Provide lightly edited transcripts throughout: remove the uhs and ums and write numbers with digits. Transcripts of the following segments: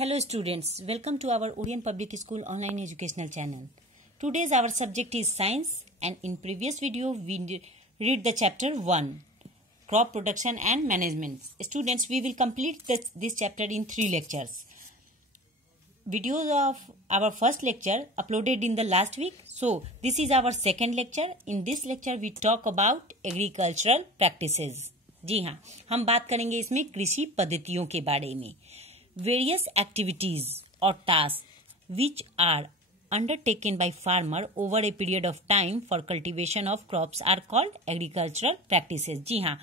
Hello students, welcome to our Orient Public School online educational channel. Today's our subject is science, and in previous video we read the chapter 1, crop production and management. Students, we will complete this chapter in 3 lectures. Videos of our first lecture uploaded in the last week. So this is our second lecture. In this lecture we talk about agricultural practices. जी हाँ, हम बात करेंगे इसमें कृषि पद्धतियों के बारे में. Various activities or tasks which are undertaken by farmer over a period of time for cultivation of crops are called agricultural practices. जी हाँ,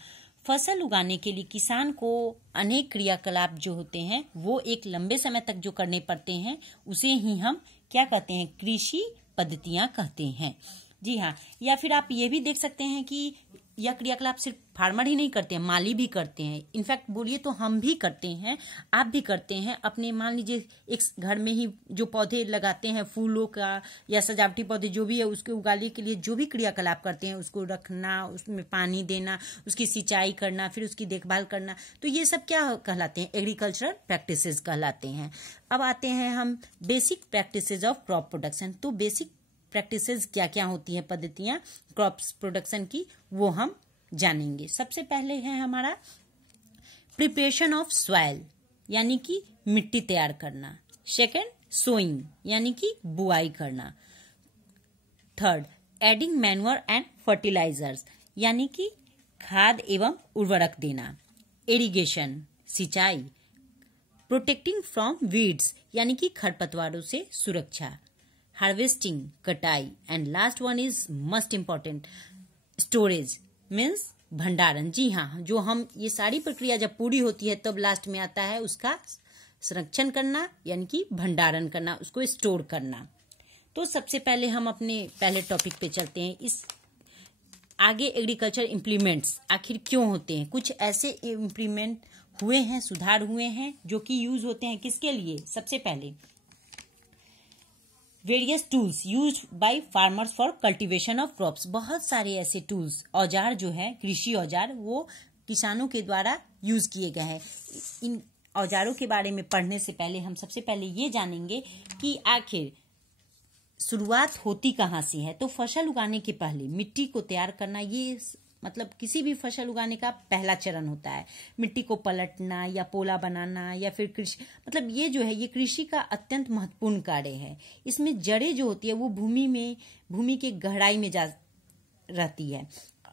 फसल उगाने के लिए किसान को अनेक क्रियाकलाप जो होते हैं वो एक लंबे समय तक जो करने पड़ते हैं उसे ही हम क्या कहते हैं, कृषि पद्धतियां कहते हैं. जी हाँ, या फिर आप ये भी देख सकते हैं कि यह क्रियाकलाप सिर्फ फार्मर ही नहीं करते हैं, माली भी करते हैं. इनफैक्ट बोलिए तो हम भी करते हैं, आप भी करते हैं. अपने मान लीजिए एक घर में ही जो पौधे लगाते हैं, फूलों का या सजावटी पौधे जो भी है, उसके उगाने के लिए जो भी क्रियाकलाप करते हैं, उसको रखना, उसमें पानी देना, उसकी सिंचाई करना, फिर उसकी देखभाल करना, तो ये सब क्या कहलाते हैं, एग्रीकल्चरल प्रैक्टिसेस कहलाते हैं. अब आते हैं हम basic practices of crop production. तो बेसिक प्रैक्टिसेस क्या क्या होती हैं, पद्धतियां क्रॉप्स प्रोडक्शन की, वो हम जानेंगे. सबसे पहले है हमारा प्रिपरेशन ऑफ सॉइल, यानी कि मिट्टी तैयार करना. सेकंड, सोइंग, यानी कि बुआई करना. Third, adding manure and fertilizers, यानी कि खाद एवं उर्वरक देना. इरिगेशन, सिंचाई. प्रोटेक्टिंग फ्रॉम वीड्स, यानी कि खरपतवारों से सुरक्षा. हार्वेस्टिंग, कटाई. And last one is must important, storage means भंडारण. जी हाँ, जो हम ये सारी प्रक्रिया जब पूरी होती है तब लास्ट में आता है उसका संरक्षण करना, यानी कि भंडारण करना, उसको स्टोर करना. तो सबसे पहले हम अपने पहले टॉपिक पे चलते हैं. इस आगे एग्रीकल्चर इम्प्लीमेंट्स आखिर क्यों होते हैं. कुछ ऐसे इम्प्लीमेंट हुए हैं, सुधार हुए हैं जो कि यूज होते हैं किसके लिए. सबसे पहले various tools use by farmers for cultivation of crops. बहुत सारे ऐसे टूल्स, औजार जो है, कृषि औजार, वो किसानों के द्वारा यूज किए गए हैं. इन औजारों के बारे में पढ़ने से पहले हम सबसे पहले ये जानेंगे कि आखिर शुरुआत होती कहाँ से है. तो फसल उगाने के पहले मिट्टी को तैयार करना, ये मतलब किसी भी फसल उगाने का पहला चरण होता है. मिट्टी को पलटना या पोला बनाना या फिर कृषि, मतलब ये जो है ये कृषि का अत्यंत महत्वपूर्ण कार्य है. इसमें जड़ें जो होती है वो भूमि के गहराई में जा रहती है.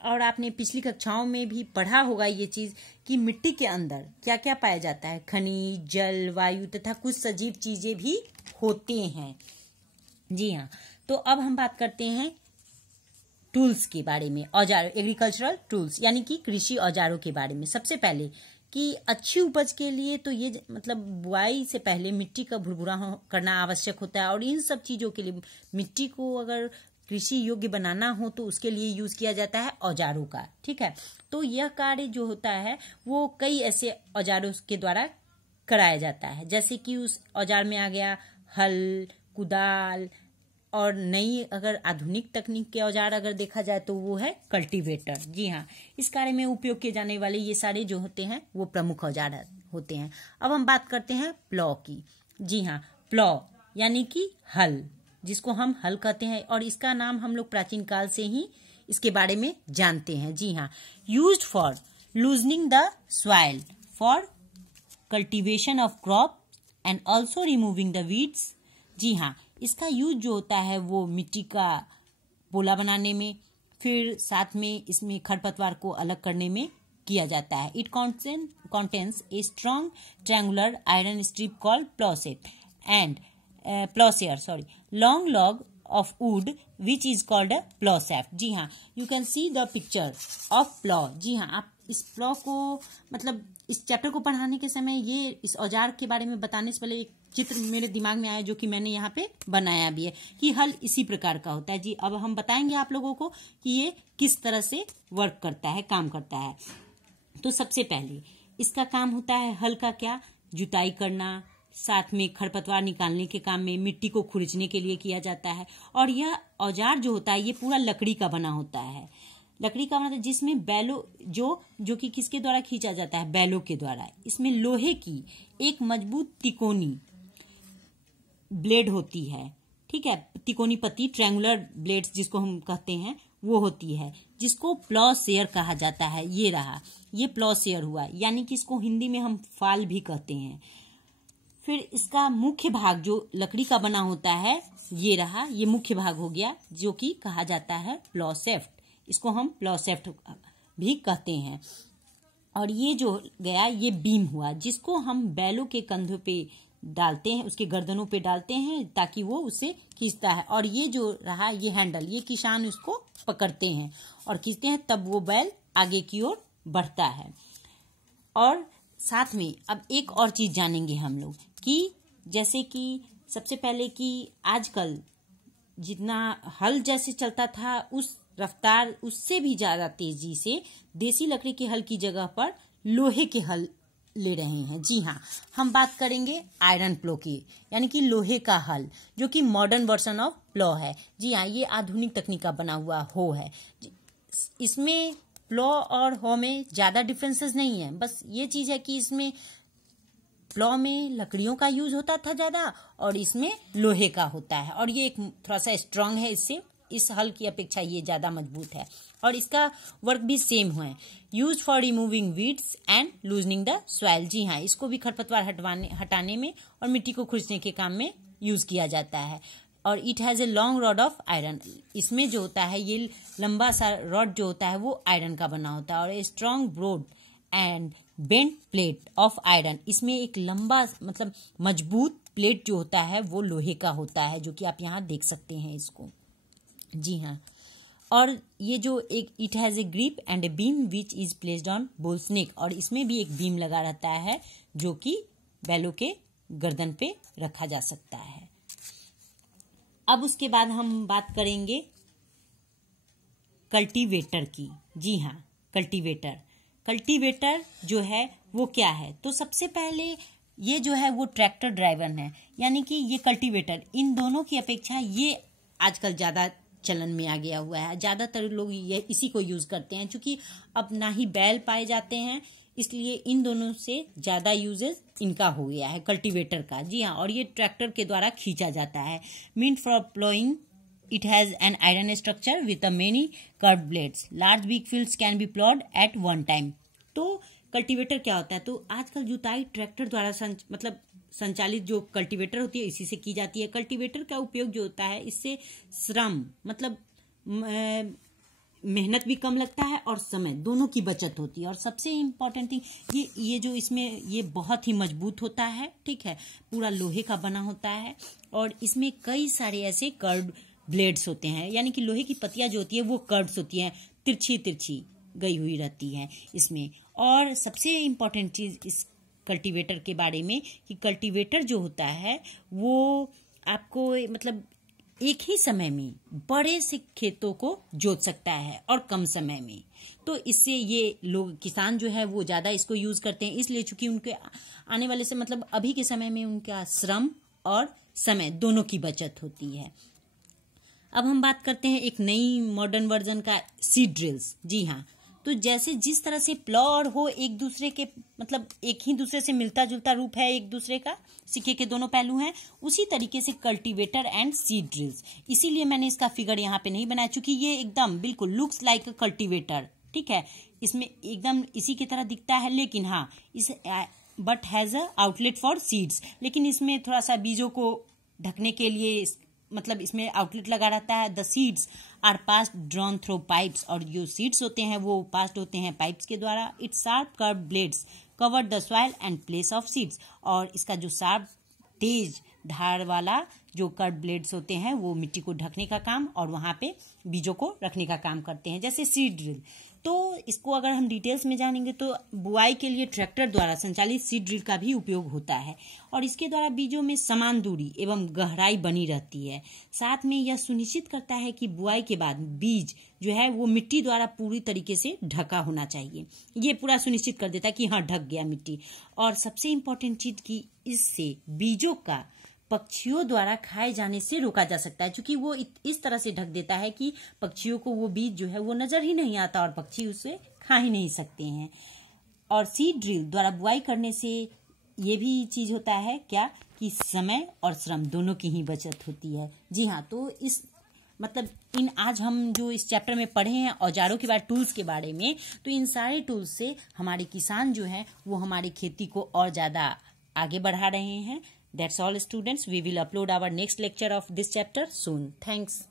और आपने पिछली कक्षाओं में भी पढ़ा होगा ये चीज कि मिट्टी के अंदर क्या क्या पाया जाता है, खनिज, जल, वायु तथा कुछ सजीव चीजें भी होते हैं. जी हाँ, तो अब हम बात करते हैं टूल्स के बारे में, औजार, एग्रीकल्चरल टूल्स, यानी कि कृषि औजारों के बारे में. सबसे पहले कि अच्छी उपज के लिए तो ये मतलब बुआई से पहले मिट्टी का भुरभुरा करना आवश्यक होता है. और इन सब चीजों के लिए मिट्टी को अगर कृषि योग्य बनाना हो तो उसके लिए यूज किया जाता है औजारों का. ठीक है, तो यह कार्य जो होता है वो कई ऐसे औजारों के द्वारा कराया जाता है. जैसे कि उस औजार में आ गया हल, कुदाल, और नई अगर आधुनिक तकनीक के औजार अगर देखा जाए तो वो है कल्टीवेटर. जी हाँ, इस कार्य में उपयोग किए जाने वाले ये सारे जो होते हैं वो प्रमुख औजार होते हैं. अब हम बात करते हैं प्लॉ की. जी हाँ, प्लॉ यानी कि हल, जिसको हम हल कहते हैं, और इसका नाम हम लोग प्राचीन काल से ही इसके बारे में जानते हैं. जी हाँ, used for loosening the soil for cultivation of crop and also removing the weeds. जी हाँ, इसका यूज जो होता है वो मिट्टी का पोला बनाने में, फिर साथ में इसमें खरपतवार को अलग करने में किया जाता है. It contains a strong triangular iron strip called plowshare, long log of wood which is called a plow shaft. जी हाँ, you can see the picture of plow. जी हाँ, आप इस प्लॉ को मतलब इस चैप्टर को पढ़ाने के समय ये इस औजार के बारे में बताने से पहले एक चित्र मेरे दिमाग में आया जो कि मैंने यहाँ पे बनाया भी है कि हल इसी प्रकार का होता है. जी, अब हम बताएंगे आप लोगों को कि ये किस तरह से वर्क करता है, काम करता है. तो सबसे पहले इसका काम होता है हल का क्या, जुताई करना, साथ में खरपतवार निकालने के काम में मिट्टी को खुरचने के लिए किया जाता है. और यह औजार जो होता है ये पूरा लकड़ी का बना होता है. लकड़ी का मतलब जिसमें बैलों जो कि किसके द्वारा खींचा जाता है, बैलों के द्वारा. इसमें लोहे की एक मजबूत तिकोनी ब्लेड होती है, ठीक है, तिकोनी पत्ती, ट्रायंगुलर ब्लेड्स जिसको हम कहते हैं वो होती है, जिसको प्लॉसेयर कहा जाता है। ये रहा, ये प्लॉसेयर हुआ, यानी कि इसको हिंदी में हम फाल भी कहते हैं। फिर इसका मुख्य भाग जो लकड़ी का बना होता है, ये रहा, ये मुख्य भाग हो गया, जो कि कहा जाता है प्लॉसेफ्ट। इसको हम प्लॉसेफ्ट भी कहते हैं। और ये जो गया, ये बीम हुआ, जिसको हम बैलों के कंधों पे डालते हैं, उसके गर्दनों पे डालते हैं ताकि वो उसे खींचता है। और ये जो रहा, ये हैंडल, ये किसान उसको पकड़ते हैं और खींचते हैं, तब वो बैल आगे की ओर बढ़ता है। और साथ में अब एक और चीज जानेंगे हम लोग कि जैसे कि सबसे पहले कि आजकल जितना हल जैसे चलता था, उस रफ्तार उससे भी ज्यादा तेजी से देसी लकड़ी के हल की जगह पर लोहे के हल ले रहे हैं। जी हाँ, हम बात करेंगे आयरन प्लो की, यानी कि लोहे का हल, जो कि मॉडर्न वर्जन ऑफ प्लो है। जी हाँ, ये आधुनिक तकनीक का बना हुआ हो है। इसमें प्लो और हो में ज्यादा डिफरेंसेस नहीं है, बस ये चीज है कि इसमें प्लो में लकड़ियों का यूज होता था ज्यादा और इसमें लोहे का होता है। और ये एक थोड़ा सा स्ट्रांग है, इससे इस हल की अपेक्षा ये ज्यादा मजबूत है। और इसका वर्क भी सेम है, use for removing weeds and loosening the soil. जी हाँ, इसको भी खरपतवार हटाने में और मिट्टी को खुरचने के काम में यूज किया जाता है। और it has a long rod of iron, इसमें जो होता है ये लंबा सा रॉड जो होता है वो आयरन का बना होता है। और a strong broad and bent plate of iron, इसमें एक लंबा मतलब मजबूत प्लेट जो होता है वो लोहे का होता है, जो कि आप यहाँ देख सकते हैं इसको। जी हाँ, और ये जो एक it has a grip and a beam which is placed on bull's neck, और इसमें भी एक बीम लगा रहता है जो कि बैलों के गर्दन पे रखा जा सकता है। अब उसके बाद हम बात करेंगे कल्टीवेटर की। जी हाँ, कल्टीवेटर जो है वो क्या है, तो सबसे पहले ये जो है वो ट्रैक्टर ड्राइवर है, यानी कि ये कल्टीवेटर इन दोनों की अपेक्षा ये आजकल ज्यादा चलन में आ गया हुआ है। ज्यादातर लोग ये इसी को यूज करते हैं, क्योंकि अब ना ही बैल पाए जाते हैं, इसलिए इन दोनों से ज्यादा यूजेस इनका हो गया है, कल्टीवेटर का। जी हाँ, और ये ट्रैक्टर के द्वारा खींचा जाता है। Meant for ploughing, it has an iron structure with many curved blades, large big fields can be ploughed at one time. तो कल्टीवेटर क्या होता है, तो आजकल जुताई ट्रैक्टर द्वारा संचालित जो कल्टीवेटर होती है इसी से की जाती है। कल्टीवेटर का उपयोग जो होता है, इससे श्रम मतलब मेहनत भी कम लगता है और समय दोनों की बचत होती है। और सबसे इम्पोर्टेंट थिंग ये जो इसमें ये बहुत ही मजबूत होता है, ठीक है, पूरा लोहे का बना होता है। और इसमें कई सारे ऐसे कर्व्ड ब्लेड्स होते हैं, यानी कि लोहे की पत्तियां जो होती है वो कर्व्स होती हैं, तिरछी गई हुई रहती है इसमें। और सबसे इम्पोर्टेंट चीज इस कल्टीवेटर के बारे में कि कल्टीवेटर जो होता है वो आपको मतलब एक ही समय में बड़े से खेतों को जोत सकता है और कम समय में। तो इससे ये लोग किसान जो है वो ज्यादा इसको यूज करते हैं, इसलिए चूंकि उनके आने वाले से मतलब अभी के समय में उनका श्रम और समय दोनों की बचत होती है। अब हम बात करते हैं एक नई मॉडर्न वर्जन का, सीड ड्रिल्स। जी हाँ, तो जैसे जिस तरह से प्लॉ और हो एक दूसरे के मतलब एक ही दूसरे से मिलता जुलता रूप है, एक दूसरे का सिक्के के दोनों पहलू हैं, उसी तरीके से कल्टीवेटर एंड सीड ड्रिल्स। इसीलिए मैंने इसका फिगर यहाँ पे नहीं बनाया, क्योंकि ये एकदम बिल्कुल लुक्स लाइक अ कल्टीवेटर, ठीक है, इसमें एकदम इसी की तरह दिखता है, लेकिन हाँ इस but has a outlet for seeds, लेकिन इसमें थोड़ा सा बीजों को ढकने के लिए मतलब इसमें आउटलेट लगा रहता है। The seeds are passed drawn through pipes, और जो सीड्स होते हैं वो पास्ड होते हैं पाइप्स के द्वारा। It's sharp curved blades cover the soil and place of seeds, और इसका जो शार्प तेज धार वाला जो कर्व्ड ब्लेड्स होते हैं वो मिट्टी को ढकने का काम और वहां पे बीजों को रखने का काम करते हैं, जैसे सीड ड्रिल। तो इसको अगर हम डिटेल्स में जानेंगे तो बुआई के लिए ट्रैक्टर द्वारा संचालित सीड ड्रिल का भी उपयोग होता है, और इसके द्वारा बीजों में समान दूरी एवं गहराई बनी रहती है। साथ में यह सुनिश्चित करता है कि बुआई के बाद बीज जो है वो मिट्टी द्वारा पूरी तरीके से ढका होना चाहिए। ये पूरा सुनिश्चित कर देता है कि हाँ ढक गया मिट्टी। और सबसे इम्पोर्टेंट चीज की इससे बीजों का पक्षियों द्वारा खाए जाने से रोका जा सकता है, क्योंकि वो इस तरह से ढक देता है कि पक्षियों को वो बीज जो है वो नजर ही नहीं आता और पक्षी उसे खा ही नहीं सकते हैं। और सीड ड्रिल द्वारा बुआई करने से ये भी चीज होता है क्या कि समय और श्रम दोनों की ही बचत होती है। जी हाँ, तो इस मतलब इन आज हम जो इस चैप्टर में पढ़े हैं औजारों के बारे, टूल्स के बारे में, तो इन सारे टूल्स से हमारे किसान जो हैं वो हमारी खेती को और ज़्यादा आगे बढ़ा रहे हैं। That's all students. We will upload our next lecture of this chapter soon. Thanks.